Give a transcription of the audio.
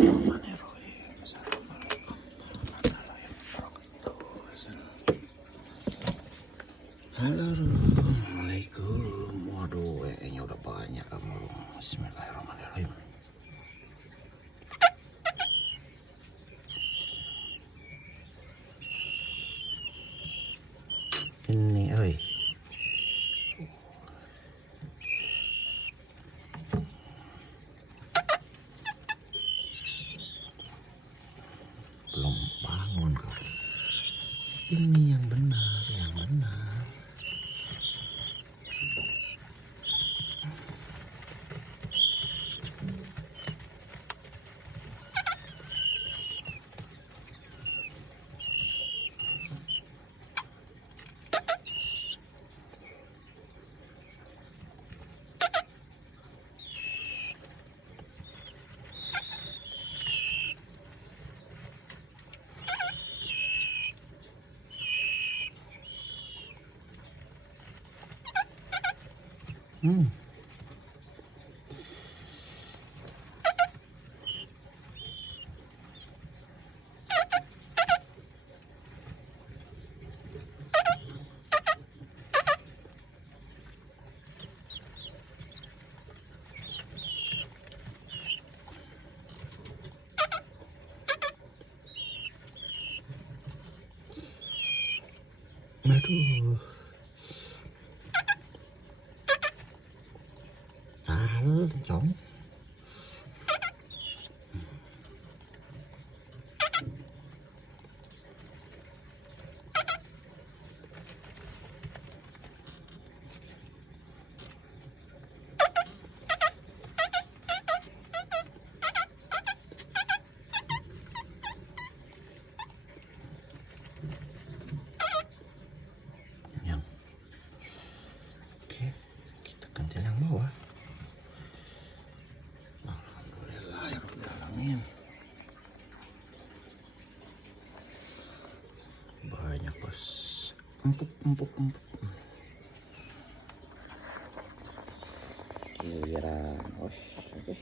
Bismillahirrahmanirrahim. Assalamualaikum warahmatullahi wabarakatuh. Halo, assalamualaikum. Waduh, nya udah banyak kamu. Bismillahirrahmanirrahim. Ini, oi. Belum bangun kau. Ini yang benar, yang benar. Hmm. Aduh. Chóng. Yang. Oke, kita kencang yang bawah. Alhamdulillahirrahmanirrahim. Banyak bos. Empuk. Giliran, oke.